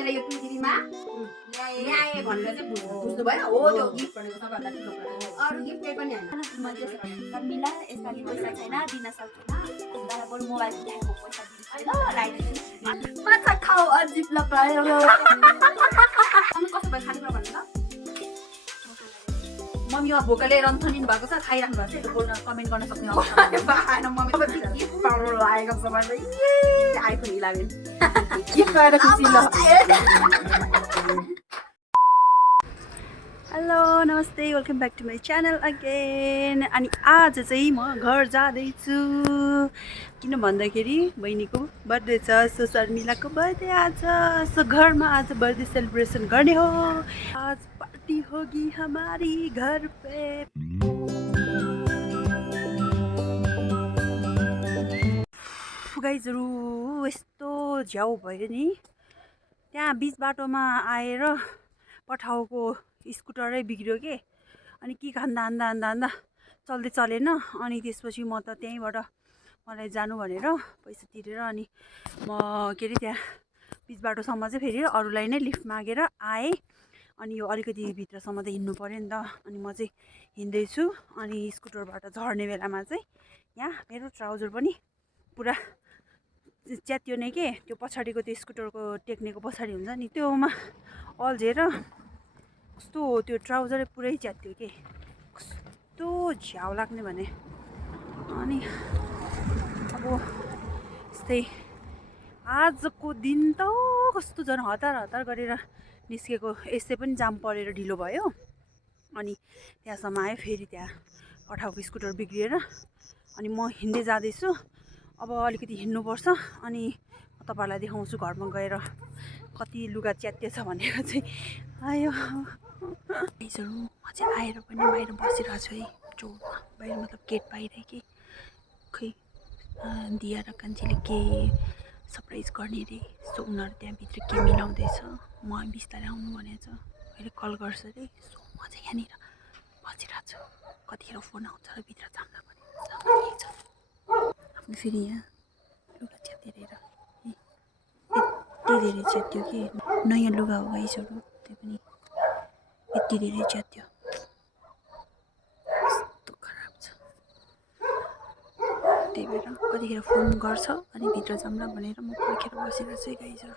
लिएर यो पृथ्वीमा ल्याए भनेर चाहिँ बुझ्नु भयो हो त्यो गिफ्ट भनेको सबैभन्दा ठुलो कुरा अरू गिफ्ट केही पनि हैन मिला यसपालि पैसा छैन दिन सक्दैन तर बरु मोबाइल देखाएको पैसा दिन्छ ल राइट माछा खाऊ अजिब लगायो अनि कस्तो भयो खानेकुरा भन्नु ल मम्मी अब भोक लिएर अन्थनिनु भएको छ खाइराख्नु भएको छ बोल्न कमेन्ट गर्न सक्ने भएन मम्मी गिफ्ट पाउनु लागेको छ भने आइफोन 11 गिफ्ट पाएर खुसी ल हेलो नमस्ते welcome back to my channel again अनि आज चाहिँ म घर जाँदैछु किन भन्दाखेरि बहिनीको बर्थडे छ सो शर्मिलाको बर्थडे आज सो घरमा आज बर्थडे सेलिब्रेसन गर्ने हो आज पार्टी होगी हमारी घर पे गाइजहरू यस्तो झ्याउ भयो नि त्यहाँ बिच बाटोमा आएर पठाउको स्कुटरै बिग्रियो के अनि के खान्दा हान्दा हान्दा हान्दा चल्दै चलेन अनि त्यसपछि म त त्यहीँबाट मलाई जानु भनेर पैसा तिरेर अनि म के अरे त्यहाँ बिच बाटोसम्म चाहिँ फेरि अरूलाई नै लिफ्ट मागेर आएँ अनि यो अलिकति भित्रसम्म त हिँड्नु पऱ्यो नि त अनि म चाहिँ हिँड्दैछु अनि स्कुटरबाट झर्ने बेलामा चाहिँ यहाँ मेरो ट्राउजर पनि पुरा च्यात्यो नै के त्यो पछाडिको त्यो स्कुटरको टेक्नेको पछाडि हुन्छ नि त्योमा अल्झेर कस्तो त्यो ट्राउजरै पुरै च्यात्यो के कस्तो झ्याउ लाग्ने भने अनि अब यस्तै आजको दिन त कस्तो झन् हतार हतार गरेर निस्केको यसै पनि जाम परेर ढिलो भयो अनि त्यहाँसम्म आयो फेरि त्यहाँ पठाएको स्कुटर बिग्रिएर अनि म हिँड्दै जाँदैछु अब अलिकति हिँड्नुपर्छ अनि तपाईँहरूलाई देखाउँछु घरमा गएर कति लुगा च्यात्तेछ भनेर चाहिँ आयो यसहरू म चाहिँ आएर पनि बाहिर बसिरहेको छु है चौरमा बाहिर मतलब गेट बाहिर कि खै दिया र कान्छीले के सरप्राइज गर्ने रे सो उनीहरू त्यहाँभित्र के मिलाउँदैछ म बिस्तारै आउनु भनेको छ अहिले कल गर्छ अरे सो म चाहिँ यहाँनिर बसिरहेको छु कतिखेर फोन आउँछ र भित्र जाम्दा पनि आफ्नो फेरि यहाँ लुगा च्यातेर यति धेरै च्यात्यो कि नयाँ लुगा हो गाइसहरू त्यो पनि यति धेरै च्यात्यो कस्तो खराब छ त्यही भएर कतिखेर फोन गर्छ अनि भित्र जाम्ला भनेर म पर्खेर बसिरहेको छु गाइजहरू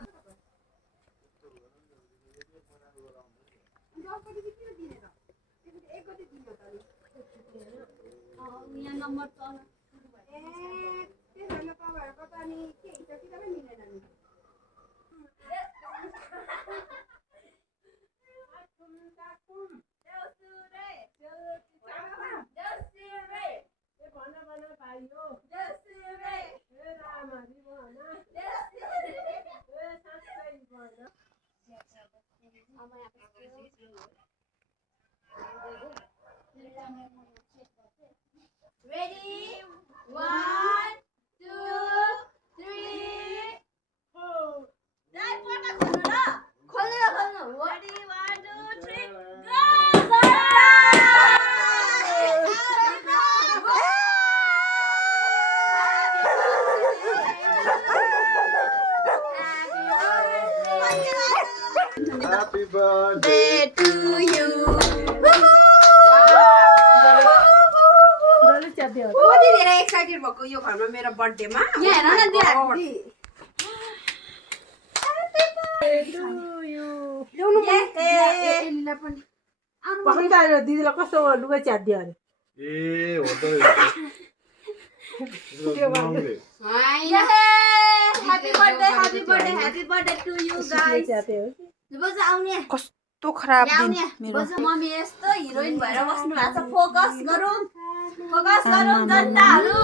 Ready? 1, 2, 3, 4. Dai, pota khulnu la. Khulnu. Ready? 1, 2, 3, go! Happy birthday to you. कति धेरै एक्साइटेड भएको यो घरमा मेरो बर्थडेमा यहाँ हेर न दिदी दिदीलाई कस्तो लुगा च्यात्दियो अरे ए हो त happy birthday to you guys बस आउने कस्तो खराब दिन मेरो बस मम्मी यस्तो हिरोइन भएर बस्नु भएको छ फोकस गरौँ जनताहरु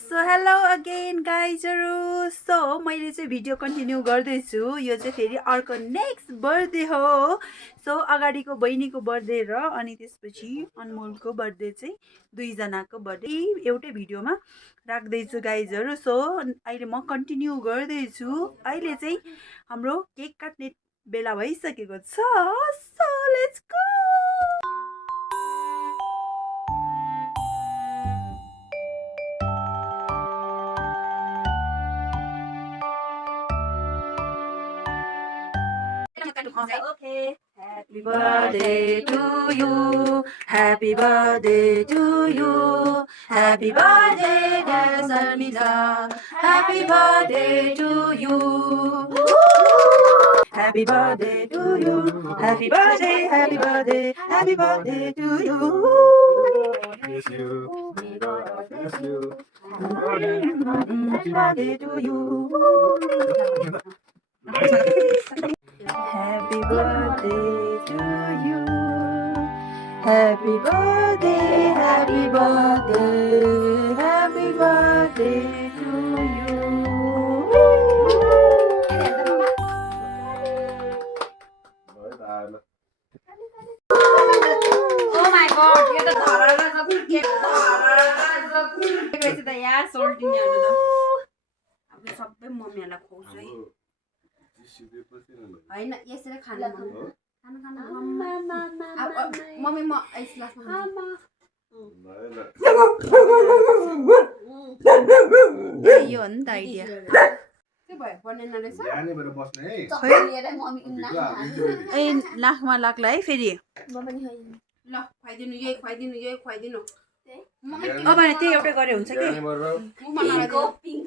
सो हेलो अगेन गाइजहरू सो मैले चाहिँ भिडियो कन्टिन्यू गर्दैछु यो चाहिँ फेरि अर्को नेक्स्ट बर्थडे हो सो अगाडिको बहिनीको बर्थडे र अनि त्यसपछि अनमोलको बर्थडे चाहिँ दुईजनाको बर्थडे एउटै भिडियोमा राख्दैछु गाइजहरू सो अहिले म कन्टिन्यू गर्दैछु अहिले चाहिँ हाम्रो केक काट्ने बेला भइसकेको छ so let's go okay Happy birthday to you. Happy birthday to you. Happy birthday, dear Sarmila. Happy birthday to you. Happy birthday to you. Happy birthday, happy birthday, happy birthday to you. Bless you. Bless you. Happy birthday to you. Happy birthday to you. Happy birthday, happy birthday, happy birthday to you. Oh my god, यो त धरला जति cake धरला जति रहेछ त यार सोल्टिनीहरु त अब सबै मम्मीहरुलाई खुवाउँछु है हैन यसरी खानु मन खानु मम्मी म यस लास्टमा खान्छु यो हो नि त आइडिया के भयो बनेन रहेछ यहाँनिर बस्ने है लिएर मम्मी ए नाकमा लाग्ला है फेरि ल खुवाइदिनु यही खुवाइदिनु अब त्यही एउटै गरे हुन्छ कि मुखमा लगाइदिनु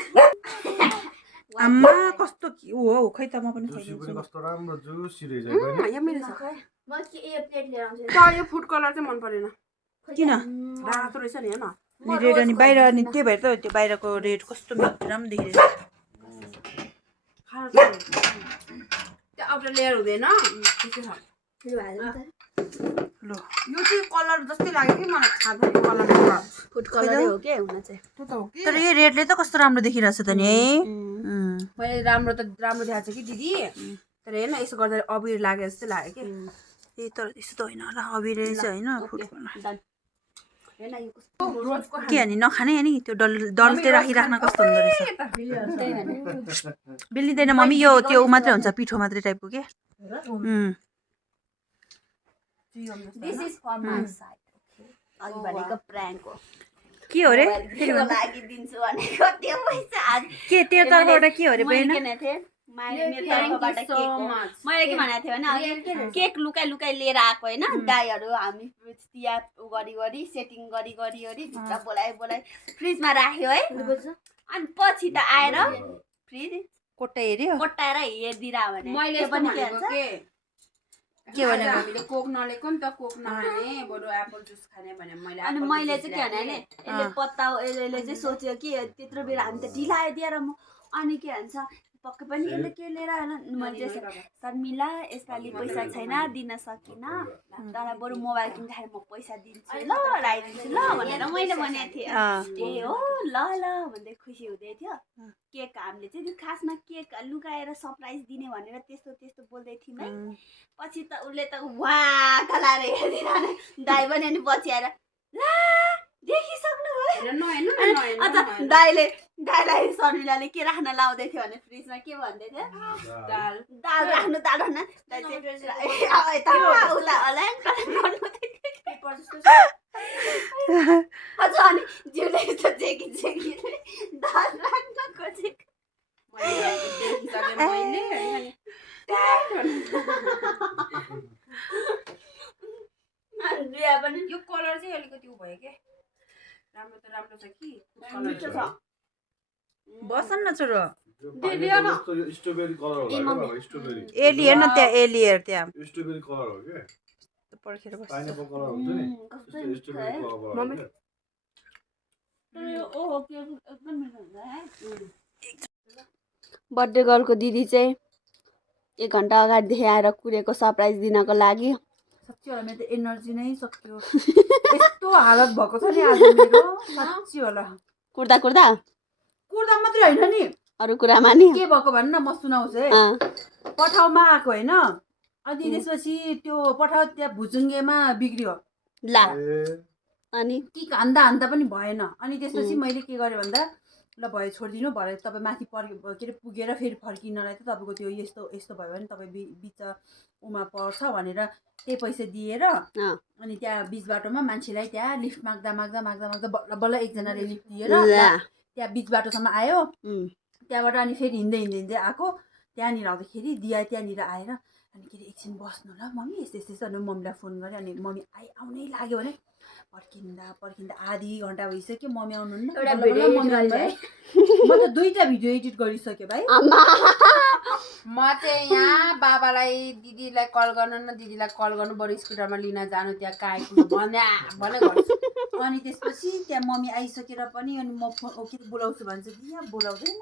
आम्मा कस्तो हो खै त म पनि जुसी खाइदिन्छु पनि कस्तो राम्रो जुसी रहेछ हैन यम्मी रहेछ म के यो प्लेट लिएर आउँछु यो फुड कलर चाहिँ मन परेन किन रातो रहेछ नि हेर्न नि रेड अनि बाहिर अनि त्यही भएर त त्यो बाहिरको रेड कस्तो राम्रो देखिरहेछ त्यो आउटर लेयर हुँदैन लु हाल्नु त ल यो चाहिँ कलर जस्तै लाग्यो कि मलाई खाँदाखेरि कलर फुड कलरै हो के हुन चाहिँ त्यो त हो कि तर यो रेडले त कस्तो राम्रो देखिरहेछ त नि है मैले राम्रो देखाएको छ कि दिदी तर हेर्न यसो गर्दा अबिर लाग्यो जस्तो लाग्यो कि ए तर त्यस्तो त होइन होला अबिर रहेछ होइन फुड हेर्न यो कस्तो रोजको के अनि नखाने अनि त्यो डल्टे राखिराख्न कस्तो हुँदो रहेछ बेलिँदैन मम्मी यो त्यो मात्रै हुन्छ पिठो मात्रै टाइपको के this is for my side अघि भनेको प्राङ्क हो के हो रे फेरि लागि दिन्छु भनेको त्यो पैसा आज के त्यो तर्फबाट के हो रे मैले बहिनी के भनेको थिएँ मेरो तर्फबाट केक हो मैले के भनेको थिएँ भने अघि केक लुकाइ लिएर आएको होइन दाईहरू हामी त्यहाँ उ गरी सेटिङ गरी भित्र बोलाइ फ्रिजमा राख्यो है अनि पछि त आएर फ्रिज कोट्टा हेऱ्यो कोट्टाएर हेरिदिरा भने मैले त्यो पनि के भनेको भन्छ के भनेको हामीले कोक नलेको नि त कोक नखाने बरु एप्पल जुस खाने भने मैले अनि मैले चाहिँ के भने यसले पत्ता यसले चाहिँ सोच्यो कि त्यत्रो बेर हामी त ढिला आइदिएर म अनि के भन्छ पक्कै पनि यसले के लिएर आएन मैले चाहिँ शर्मिला यसपालि पैसा छैन दिन सकिनँ तर बरु मोबाइल किन्दाखेरि म पैसा दिन्छु ल लगाइदिन्छु ल भनेर मैले भनेको थिएँ ए हो ल भन्दै खुसी हुँदै थियो केक हामीले चाहिँ खासमा केक लुकाएर सरप्राइज दिने भनेर त्यस्तो बोल्दै थियौँ है पछि त उसले त वाह कलाएर हेरिदिरहने दाइ पनि अनि पछि आएर ला देखिसक्नु भयो अन्त दाइलाई शर्मिलाले के राख्न लाउँदै थियो भने फ्रिजमा के भन्दै थियो दाल राख्नु दाल अझ अनि जिउले यस्तो जेकी दाल राख्न खोजेको यो कलर चाहिँ अलिकति उ भयो के राम्रो छ कि मिठो छ बसन न छोरो स्ट्रबेरी कलर होला के बाबा स्ट्रबेरी एली हेर्न त्यहाँ एली हेर त्यहाँ स्ट्रबेरी कलर हो के पर्खेर बस पाइनएप्पल कलर हुन्छ नि त्यस्तो स्ट्रबेरी कलर हो बर्थडे गर्लको दिदी चाहिँ 1 घन्टा अगाडिदेखि आएर कुरेको सरप्राइज दिनको लागि साँच्ची होला मेरो त एनर्जी नै सक्यो यस्तो हालत भएको छ नि आज मेरो साँच्ची होला कुर्दा मात्रै होइन नि अरू कुरामा नि के भएको भन्न म सुनाउँछु है पठाउमा आएको होइन अनि त्यसपछि त्यो पठाउ त्यहाँ भुजुङ्गेमा बिग्रियो ला अनि कि हान्दा पनि भएन अनि त्यसपछि मैले के गरेँ भन्दा ल भयो छोडिदिनु भरे तपाईँ माथि के अरे पुगेर फेरि फर्किनलाई त तपाईँको त्यो यस्तो भयो भने तपाईँ बिच उमा पर्छ भनेर त्यही पैसा दिएर अनि त्यहाँ बिच बाटोमा मान्छेलाई त्यहाँ लिफ्ट माग्दा बल्ल एकजनाले लिफ्ट दिएर त्यहाँ बिच बाटोसम्म आयो त्यहाँबाट अनि फेरि हिँड्दै आएको त्यहाँनिर आउँदाखेरि दिया त्यहाँनिर आएर अनि के अरे एकछिन बस्नु ल मम्मी यस्तो यस्तो अनि मम्मीलाई फोन गरेँ अनि मम्मी आउनै लाग्यो भने पर्खिँदा आधी घन्टा भइसक्यो मम्मी आउनुहुन्न म त 2टा भिडियो एडिट गरिसकेँ भाइ म चाहिँ यहाँ बाबालाई दिदीलाई कल गर्नु न दिदीलाई कल गर्नु बरु स्कुटरमा लिन जानु त्यहाँ काहीँ भने गर्छु अनि त्यसपछि त्यहाँ मम्मी आइसकेर पनि अनि म के बोलाउँछु भन्छ दिया बोलाउँदैन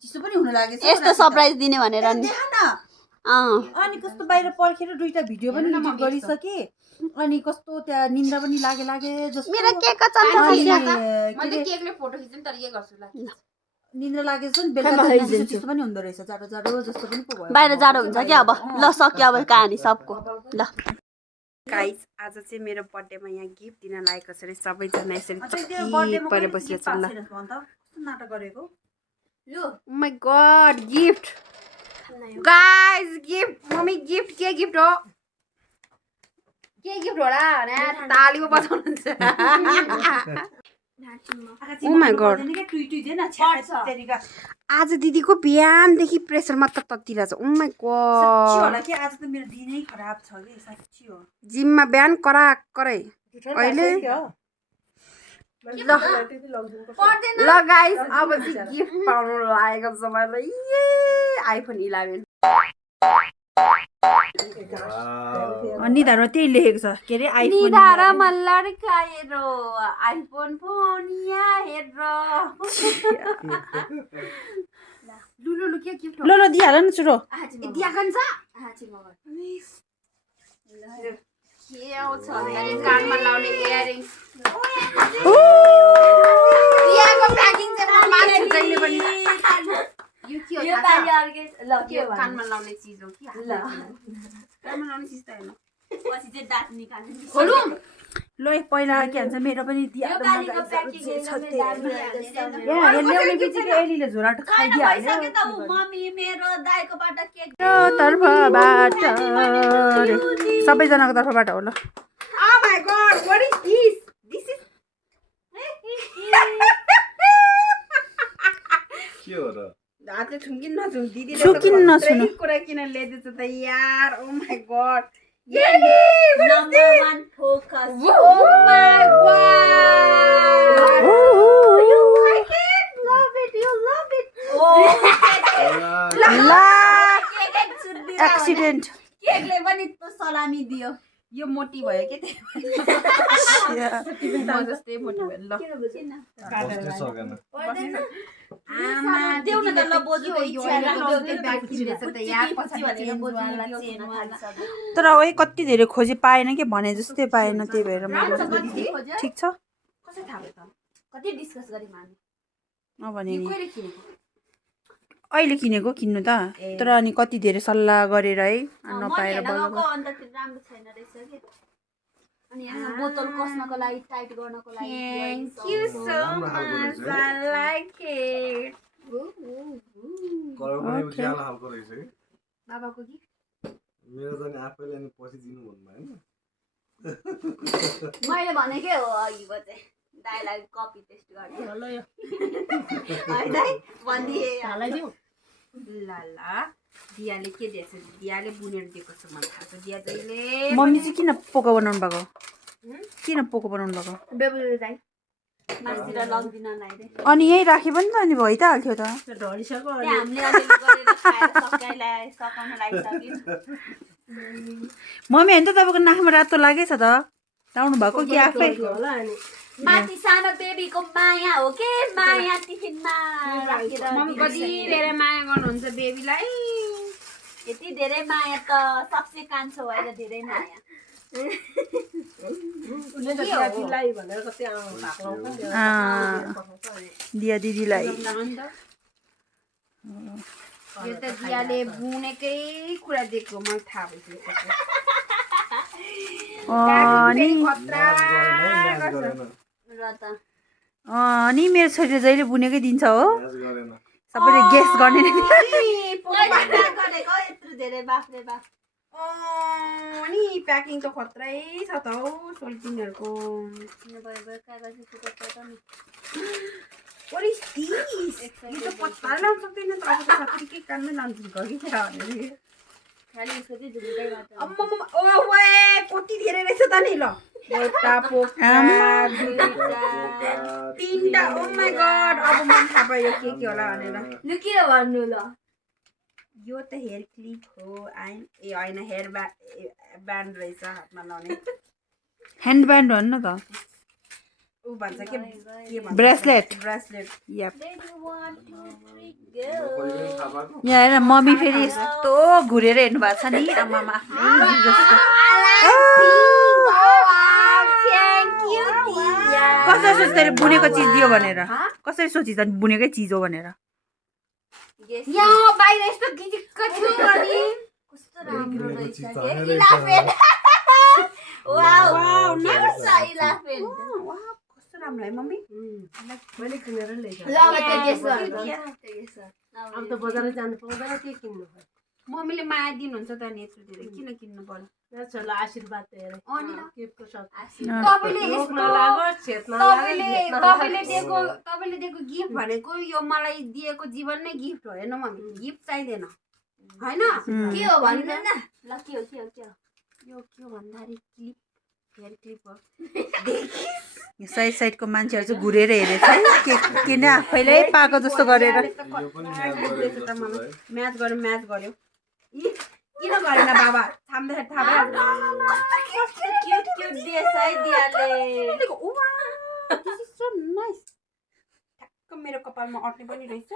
चिसो पनि हुन लागेछ यस्तो सरप्राइज दिने भनेर नि अनि कस्तो बाहिर पर्खेर 2टा भिडियो पनि एडिट गरिसके अनि कस्तो त्यहाँ निन्द्रा पनि लागे जस्तो मेरो केक चल्छ मैले केकले फोटो खिच्नु तर के गर्छु ल निन्द्रा लागेको छ नि बेलुका चिसो पनि हुँदो रहेछ जाडो जस्तो पनि पो भयो बाहिर जाडो हुन्छ कि अब ल सक्यो अब कहानी सबको ल गाइस आज चाहिँ मेरो बर्थडेमा यहाँ गिफ्ट दिन लागेको छ रे सबैजना यसरी परे बसिरहेछ ल नाटक गरेको oh my god gift guys gift mummy gift हो होला भने तालीमा बजाउनुहुन्छ ओ माय गॉड आज दिदीको बिहानदेखि प्रेसर मात्र ततिरहेछ ओ माय गॉड कि आज त मेरो दिनै खराब छ कि साच्चै हो जिममा बिहान कराकरै अहिले ल गाइस अब चाहिँ गिफ्ट पाउनु लागेको छ मलाई आइफोन 11 निधारमा त्यही लेखेको छ के अरे आइफोन निधारमा लड्काएर आइफोन फोन यहाँ हेर लुलु के गिफ्ट ल दिइहाल न छुटो दियाकन छ के आउँछ भने कानमा लाउने इयरिङ दियाको प्याकिङ चाहिँ म मान्छु जहिले पनि यो के हो ल के हो कानमा लाउने चीज हो कि कानमा लाउने चीज त हैन पछि चाहिँ दाँत निकाल्नु खोलु ल पहिला के भन्छ मेरो पनि दिइहाल ल्याउने बित्तिकै एलीले झोला खाइदिइहाल्यो मम्मी मेरो दाइकोबाट केक तर्फबाट सबैजनाको तर्फबाट हो ल Oh my god, what is this? This is के हो र हातले छुकिन नछुक दिदीले छुकिन नछुनु कुरा किन ल्याइदिन्छ त यार oh my god number 1 focus Oh my god You like it? Love it, you love it accident केकले पनि त सलामी दियो यो मोटी भयो के म जस्तै मोटी भयो ल बस्नै सकेन आमा देऊ न त ल बोजूको इच्छा तर ओइ कति धेरै खोजी पाएन कि भने जस्तै पाएन त्यही भएर मैले ठिक छ कसै थाहा भयो त कति डिस्कस गरि माने नभने नि कहिले किनेको अहिले किनेको किन्नु त तर अनि कति धेरै सल्लाह गरेर है नपाएर अन्त राम्रो छैन रहेछ के अनि यहाँ बोतल कस्नको लागि टाइट गर्नको लागि Thank you so much. I like it. Colour पनि उज्यालो खालको रहेछ कि बाबाको गिफ्ट मेरो त नि आफैले नि पछि दिनु भन्नु भएन मैले भनेकै हो अघिको चाहिँ दाइलाई कपी पेस्ट गर्ने है दाइ भनिदिए हालाइदिउ ल दियाले के दिएछ दियाले बुनेर दिएको छ मलाई थाहा छ दिया जहिले मम्मी चाहिँ किन पोको बनाउनु भएको बेबुले दाइ मासतिर लग्दिन लाइदे अनि यही राखे पनि त अनि भइ त हाल्थ्यो त त्यहाँ हामीले अलिअलि गरेर खाएर सकाउन लागिसक्यो मम्मी होइन त तपाईँको नाकमा रातो लागेछ त लाउनु भएको कि आफै माथि सानो बेबीको माया हो के माया टिफिनमा राखेर मम्मी कति धेरै माया गर्नुहुन्छ बेबीलाई यति धेरै माया त सबसे कान्छो भएर धेरै माया दिया दिदीलाई यो त दियाले बुनेकै कुरा दिएको मलाई थाहा भइसक्यो अनि मेरो छोरीले जहिले बुनेकै दिन्छ हो सबैले गेस गर्ने यत्रो धेरै बाफ्रे बाफ अनि प्याकिङ त खत्रै छ त हौ सोल्टिङहरूको What is this? यो त पत्ता लाउन सक्दैन त अब त सबै के कानमै लाउँछु घरि क्या भनेर खाली उसको चाहिँ झुल्कै मात्र अम्म ओ वे कति धेरै रहेछ त नि ल एउटा पोका तीनटा ओ माय गॉड अब मन थाहा पायो के होला भनेर लु किन भन्नु ल यो त हेयर क्लिप हो ए हैन हेयर ब्यान्ड रहेछ हातमा लाउने ह्यान्ड ब्यान्ड भन्नु त ऊ भन्छ के भन्छ ब्रेसलेट यप यहाँ हेर मम्मी फेरि यस्तो घुरेर हेर्नु भएको छ नि आमामा आफ्नै जस्तो कसरी सोच्छ तैँले बुनेको चिज दियो भनेर कसरी सोचिस् त बुनेकै चिज हो भनेर यहाँ बाहिर यस्तो गिजिक्क छु अनि कस्तो राम्रो रहेछ के इलाफेन्ट वाउ क्युट छ इलाफेन्ट कस्तो राम्रो है मम्मी मैले किनेर ल्याएको ल अब त्यो गेस गर्नु अब त बजार जानु पाउँदैन के किन्नु मम्मीले माया दिनुहुन्छ त नि यत्रो धेरै किन किन्नु पर्यो छोरा आशीर्वाद हेरे अनि केको सब तपाईले रोक्न यस्तो लाग्यो छेत्न तपाईले दिएको गिफ्ट भनेको यो मलाई दिएको जीवन नै गिफ्ट हो हेर्नु मम्मी गिफ्ट चाहिँदैन हैन के हो भन्नु न ल के हो यो के हो भन्दाखेरि क्लिप हेयर क्लिप हो साइड साइडको मान्छेहरू चाहिँ घुरेर हेरेछ है किन आफैले पाएको जस्तो गरेर म्याच गर्यो किन गरेन बाबा छाम्दाखेरि थाहा भयो क्युट क्युट दिएछ है दियाले ठ्याक्क मेरो कपालमा अट्ने पनि रहेछ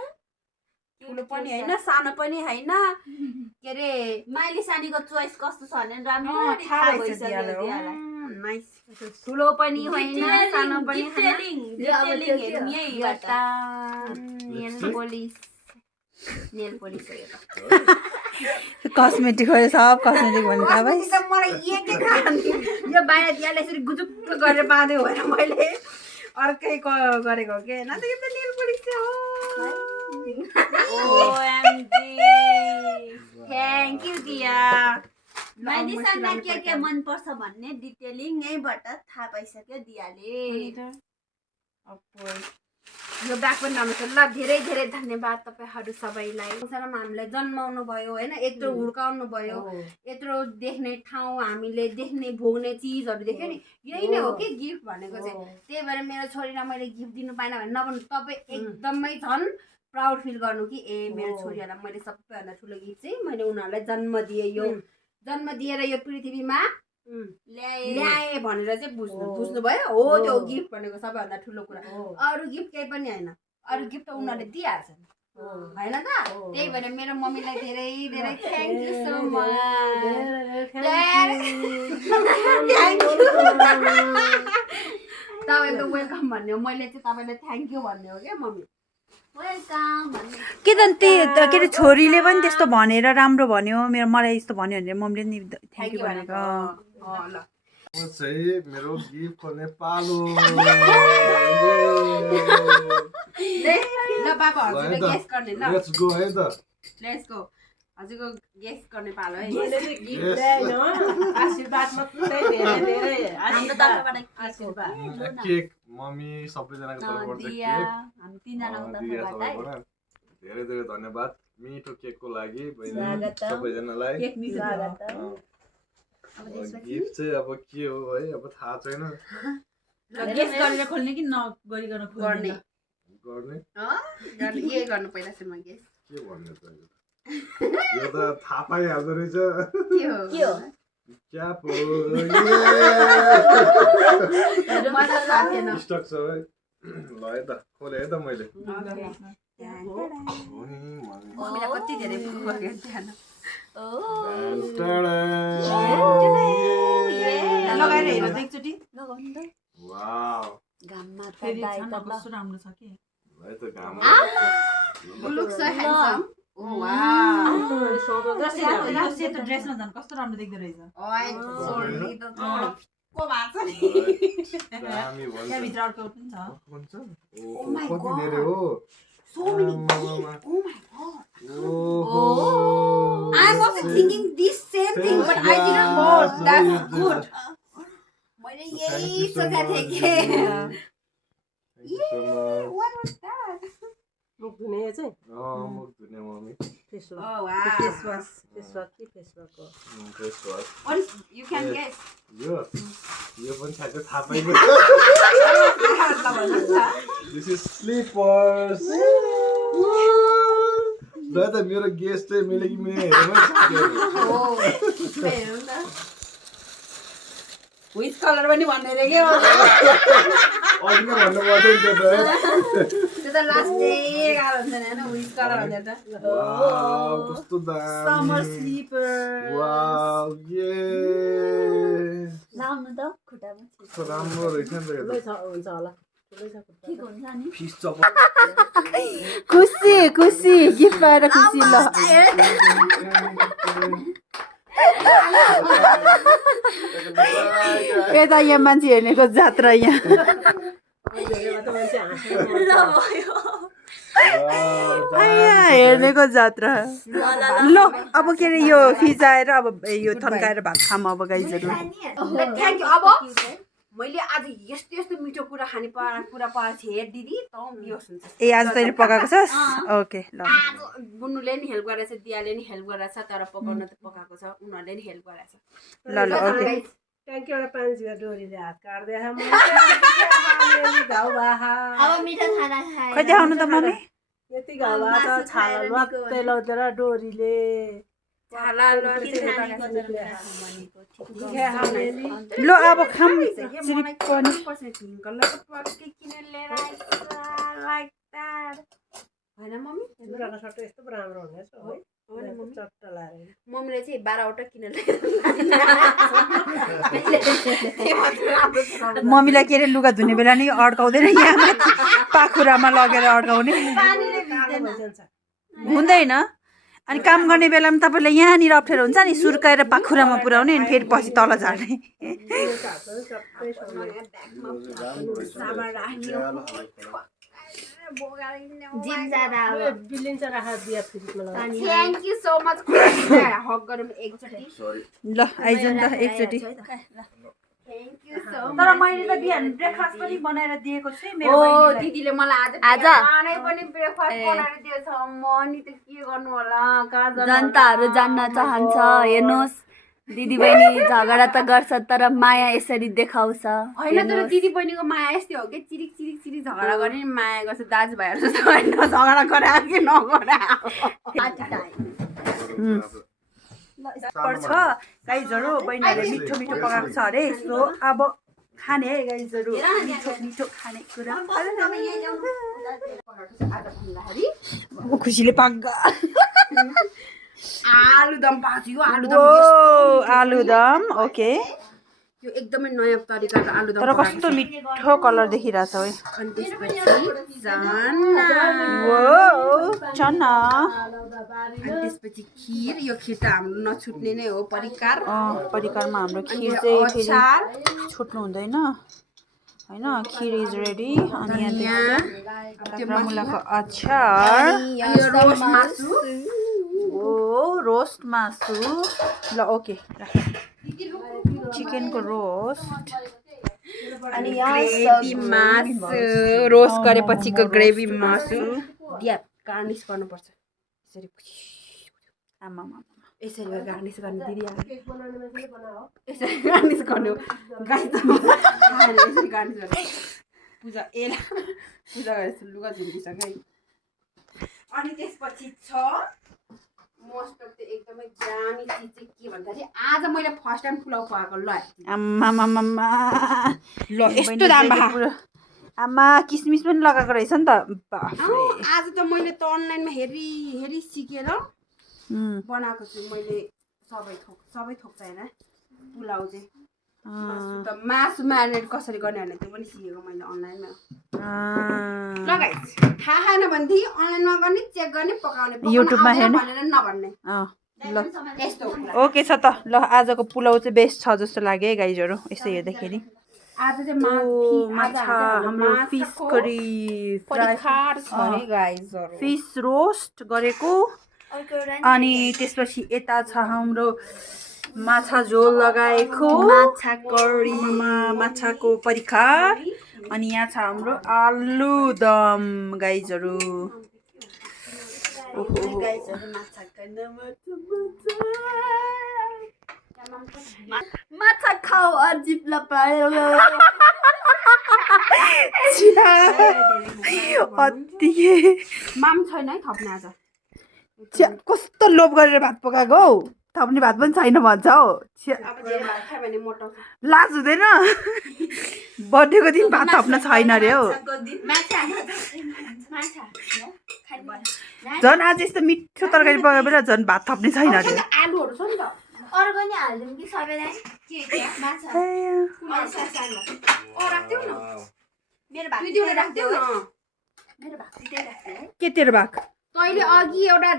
ठुलो पनि होइन सानो पनि होइन के अरे माइली सानीको चोइस कस्तो छ भने राम्रो थाहा भइसक्यो दियालाई नाइस ठुलो पनि होइन सानो पनि डिटेलिङ हेरौँ यहीबाट नेल पोलिस हो यो त कस्मेटिक हो सब कस्मेटिक भन्नु थाहा भयो मलाई यो बाहिर दियाले यसरी गुजुक्क गरेर बाँध्यो होइन मैले अर्कै गरेको के न त यो त नेल पोलिस चाहिँ हो ओएमजी थ्याङ्क यू दिया माइली सानीलाई के मन पर्छ भन्ने डिटेलिङ यहीबाट थाहा पाइसक्यो दियाले यो ब्याग पनि राम्रो छ ल धेरै धेरै धन्यवाद तपाईहरू सबैलाई संसारमा हामीलाई जन्माउनु भयो होइन यत्रो हुर्काउनु भयो यत्रो देख्ने ठाउँ हामीले देख्ने भोग्ने चिजहरू देख्यो नि यही नै हो कि गिफ्ट भनेको चाहिँ त्यही भएर मेरो छोरीलाई मैले गिफ्ट दिनु पाइनँ भने नभन्नु तपाईँ एकदमै झन् प्राउड फिल गर्नु कि ए मेरो छोरीहरूलाई मैले सबैभन्दा ठुलो गिफ्ट चाहिँ मैले उनीहरूलाई जन्म दिएर यो पृथ्वीमा ल्याए भनेर चाहिँ बुझ्नुभयो हो त्यो गिफ्ट भनेको सबैभन्दा ठुलो कुरा अरू गिफ्ट केही पनि होइन अरू गिफ्ट त उनीहरूले दिइहाल्छन् होइन त त्यही भएर मेरो मम्मीलाई धेरै धेरै थ्याङ्क यू सो मच तपाईँको वेलकम भन्ने हो मैले चाहिँ तपाईँलाई थ्याङ्क यू भन्ने हो क्या मम्मी वेलकम के त के अरे छोरीले पनि त्यस्तो भनेर राम्रो भन्यो मलाई यस्तो भन्यो भने मम्मीले नि थ्याङ्क यू भनेको ल चाहिँ मेरो गिफ्ट खोल्ने पालो ल बाबा हजुरले गेस गर्ने ल लेट्स गो है त लेट्स गो हजुरको गेस गर्ने पालो है मैले चाहिँ गिफ्ट ल्याएन आशीर्वाद मात्रै धेरै धेरै हाम्रो तर्फबाट आशीर्वाद केक मम्मी सबैजनाको तर्फबाट दिया केक हामी तीनजनाको दिया तर्फबाट सबैबाट धेरै धेरै धन्यवाद मिठो केकको लागि बहिनी स्वागत सबैजनालाई केक मिठो स्वागत गिफ्ट चाहिँ अब के हो है अब थाहा छैन गेस गरेर खोल्ने कि नगरिकन गर्ने गर्ने के गर्नु पहिला चाहिँ म गेस के भन्ने त यो त थाहा पाइहाल्दो रहेछ के हो क्या पो मलाई थाहा थिएन स्टक छ है ल है त खोले है त मैले मम्मीलाई कति धेरै फुल थिएन लगाएर हेर त एकचोटि वाउ घाममा फेरि तताई छाना तता कस्तो राम्रो छ कि है त घाम You look so handsome. Oh wow. यो सेतो ड्रेसमा झन् कस्तो राम्रो देख्दो रहेछ ओइ सोल्डी त को भएको छ नि दामी भन्छ त्यहाँभित्र अर्को पनि छ भन्छ Oh my कति God. धेरै हो So many things. Oh my god. ओहो I'm also thinking this same thing but I didn't know. That's good. मैले यही सोचेको थिएँ कि Thank you so much. What was that? धुने चाहिँ मुख धुने mummy face Oh, wash wow. Face wash face wash हो face wash What is, you can guess. यो पनि ठ्याक्कै थाहा पाइन्छ दिस इज स्लिपर्स ल त मेरो गेस्ट चाहिँ मैले कि मेरो हेर्नु Which color पनि भन्ने रे के हो अघि नै भन्नु पर्दैन त्यो त त्यो त लास्ट डे गाह्रो हुन्छ नि हैन which color भनेर त वाउ कस्तो दामी Summer sleeper वाउ ये लाउनु त खुट्टामा कस्तो राम्रो रहेछ नि त यो ठुलै छ हुन्छ होला ठुलै छ खुट्टा ठिक हुन्छ नि फिस चप खुसी गिफ्ट पाएर खुसी ल यता यहाँ मान्छे हेर्नेको जात्रा यहाँ हेर्नेको जात्रा ल अब के अरे यो फिजाएर अब यो थन्काएर भात खाम अब गाइजहरू थ्याङ्क यू अब मैले आज यस्तो यस्तो मिठो कुरा खाने कुरा पाएको थिएँ दिदी त बियोस् हुन्छ ए आज तैँले पकाएको छस् ओके ल बुन्नुले नि हेल्प गरेछ दियाले नि हेल्प गरेछ तर पकाउन त पकाएको छ उनीहरूले नि हेल्प गरेछ ल ओके ट्याङ्की एउटा पानीतिर डोरीले हात काट्दै घाउ भा अब मिठो खाना खाए खै देखाउनु त मम्मी यति घाउ भा छ छाला लत्तै लाउँदै ढोरीले ल अब खाम सिरिप पनि होइन मम्मी बुढाको सट्टो यस्तो राम्रो हुनेछ है चट्टा लाएर मम्मीले चाहिँ 12वटा किनेर मम्मीलाई के अरे लुगा धुने बेला नि अड्काउँदैन यहाँ पाखुरामा लगेर अड्काउने हुँदैन अनि काम गर्ने बेलामा तपाईँलाई यहाँनिर अप्ठ्यारो हुन्छ नि सुर्काएर पाखुरामा पुर्याउने अनि फेरि पछि तल झार्ने जिम जाँदा अब बिलिन्छ राखेर दिया फ्रिजमा लगाएर थ्याङ्क यू सो मच हक गरौँ एकचोटि ल आइज नि त एकचोटि थ्याङ्क यू सो तर मैले त बिहान ब्रेकफास्ट पनि बनाएर दिएको छु मेरो ओ बहिनीलाई। दिदीले मलाई आज? बिहानै पनि ब्रेकफास्ट बनाएर दिएछ म नि त के गर्नु होला कहाँ जानु होला? जनताहरू जान्न चाहन्छ हेर्नुहोस् दिदी बहिनी झगडा त गर्छ तर माया यसरी देखाउँछ होइन तर दिदी बहिनीको माया यस्तै हो कि चिरिक चिरिक चिरिक झगडा गर्ने नि माया गर्छ दाजुभाइहरू जस्तो होइन झगडा गरायो कि पर्छ गाइजहरू बहिनीहरूले मिठो मिठो पकाएको छ अरे सो अब खाने है गाइजहरू मिठो मिठो खाने कुरा खुसीले पाक्गा आलुदम पाउँछु यो आलुदम आलुदम ओके यो एकदमै नयाँ तरिकाको आलुदम तर कस्तो मिठो कलर देखिरहेछ है अनि त्यसपछि चना अनि त्यसपछि खिर यो खिर त हाम्रो नछुट्ने नै हो परिकार परिकारमा हाम्रो खिर चाहिँ अचार छुट्नु हुँदैन होइन खिर इज रेडी अनि यहाँ काँक्रामुलाको अचार यो रोस्ट मासु रोस्ट मासु ल ओके चिकनको रोस्ट अनि ग्रेभी मासु रोस्ट गरेपछिको ग्रेभी मासु दिया गार्निस गर्नुपर्छ यसरी आमा यसरी गार्निस गर्ने दिदी यसरी गार्निस गर्नु गाई त यसरी गार्निस गर्ने पूजा गरेर लुगा झुन्डिसक्यो अनि त्यसपछि छ मोस्ट अफ द एकदमै दामी चिज चाहिँ के भन्दाखेरि आज मैले फर्स्ट टाइम पुलाउ खुवाएको ल आमा ल यस्तो दाम आमा किसमिस पनि लगाएको रहेछ नि त आज त मैले त अनलाइनमा हेरी सिकेर बनाएको छु मैले सबै थोक छैन पुलाउ चाहिँ मासु म्यारिनेट कसरी गर्ने भने त्यो पनि सिकेको मैले अनलाइनमा लगाइस थाहा छैन भनेदेखि अनलाइनमा गर्ने चेक गर्ने पकाउने युट्युबमा हेर्ने भनेर नभन्ने ल यस्तो ओके छ त ल आजको पुलाउ चाहिँ बेस्ट छ जस्तो लाग्यो है गाइजहरू यसो हेर्दाखेरि आज चाहिँ माछा हाम्रो फिस करी फिस रोस्ट गरेको अनि त्यसपछि यता छ हाम्रो माछा झोल लगाएको माछा करी माछाको परिकार अनि यहाँ छ हाम्रो आलुदम गाइजहरू गाइजहरु माछा खान माछा खाऊ अजिब लपायो माम छैन है थप्ने आज कस्तो लोभ गरेर भात पकाएको हौ थप्ने भात पनि छैन भन्छ हौ अब जे भात खायो भने मोटाउँछ लाज हुँदैन बर्थडेको दिन भात थप्न छैन अरे हौ झन् आज यस्तो मिठो तरकारी पकायो बेला झन् भात थप्ने छैन अरे आलुहरू छ नि त अर्को नि हाल्दिउँ कि सबैलाई के माछा राख्दिउ न मेरो भात दुईवटा राख्दिउ न मेरो भात त्यतै राख्थे है के तेरो भाग तैँले अघि एउटा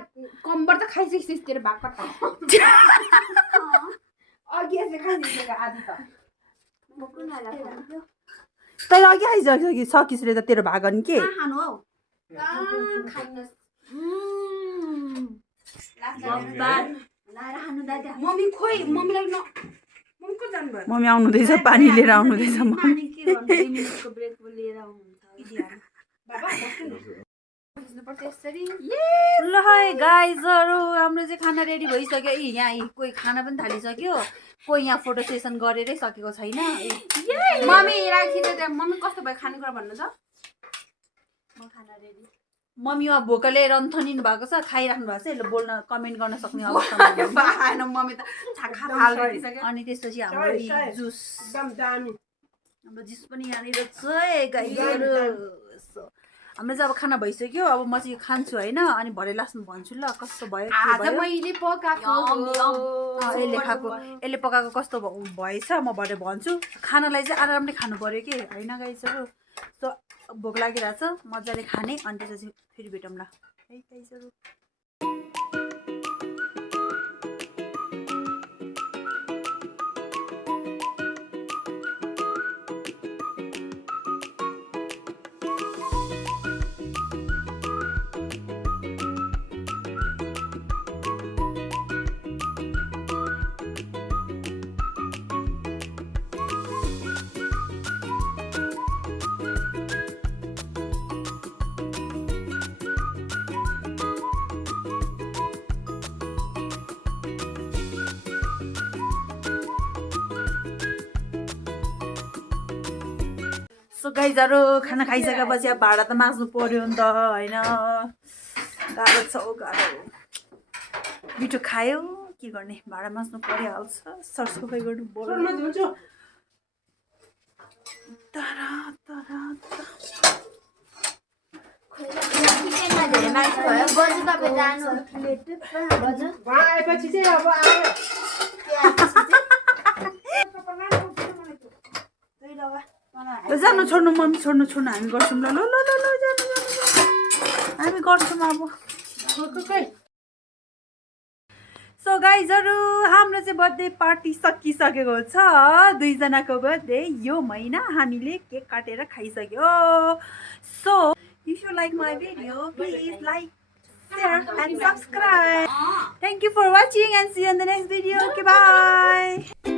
कम्बर त खाइसकेछिस् तेरो भाग कता अघि यसले खाइसकेको आधी त बोक्नु नराख्नु तैँले अघि सकिस् रे त तेरो भाग अनि के खानु हौ खाइनस् लाएर खानु दादा मम्मी खोइ मम्मीलाई न मम्मी को जानुभयो मम्मी आउनुहुँदैछ पानी लिएर आउनुहुँदैछ पानी के गर्नु 2 मिनेटको ब्रेक लिएर आउनुहुन्छ बाबा बस्नुपर्छ यसरी ल है गाइजहरू हाम्रो चाहिँ खाना रेडी भइसक्यो यहाँ कोही खाना पनि थालिसक्यो कोही यहाँ फोटो सेसन गरेरै सकेको छैन मम्मी राखिदियो त्यहाँ मम्मी कस्तो भयो खानेकुरा भन्नु त म खाना रेडी मम्मी उहाँ भोकले रन्थनिनु भएको छ खाइराख्नु भएको छ यसले बोल्न कमेन्ट गर्न सक्ने अवस्थामा हुनुहुन्छ। आएन मम्मी त छाखा थाल राखिसक्यो अनि त्यसपछि हाम्रो जुस एकदम दामी हाम्रो जुस पनि यहाँनिर छ है गाइजहरू हाम्रो चाहिँ अब खाना भइसक्यो अब म चाहिँ खान्छु होइन अनि भरे लास्टमा भन्छु ल कस्तो भयो आज मैले पकाएको यसले पकाएको कस्तो भएछ म भरे भन्छु खानालाई चाहिँ आरामले खानु पर्यो कि होइन गाइजहरू सो भोक लागिरहेछ मजाले खाने अनि त्यसपछि फेरि भेटौँ ल है गाइजहरू सो गाइजहरू खाना खाइसकेपछि अब भाडा त माझ्नु पर्यो नि त होइन गाह्रो छ गाह्रो मिठो खायो के गर्ने भाडा माझ्नु परिहाल्छ सरसफाइ गर्नु पर्यो धेरै मान्छे भयो बजु तपाईँ जानु बजु आएपछि चाहिँ अब आयो जानु छोड्नु मम्मी छोड्नु हामी गर्छौँ ल ल ल ल ल जानु हामी गर्छौँ अब सो गाइजहरू हाम्रो चाहिँ बर्थडे पार्टी सकिसकेको छ 2 जनाको बर्थडे यो महिना हामीले केक काटेर खाइसक्यो so if you like my video please like share and subscribe. Thank you for watching and see you in the next video. Okay, bye.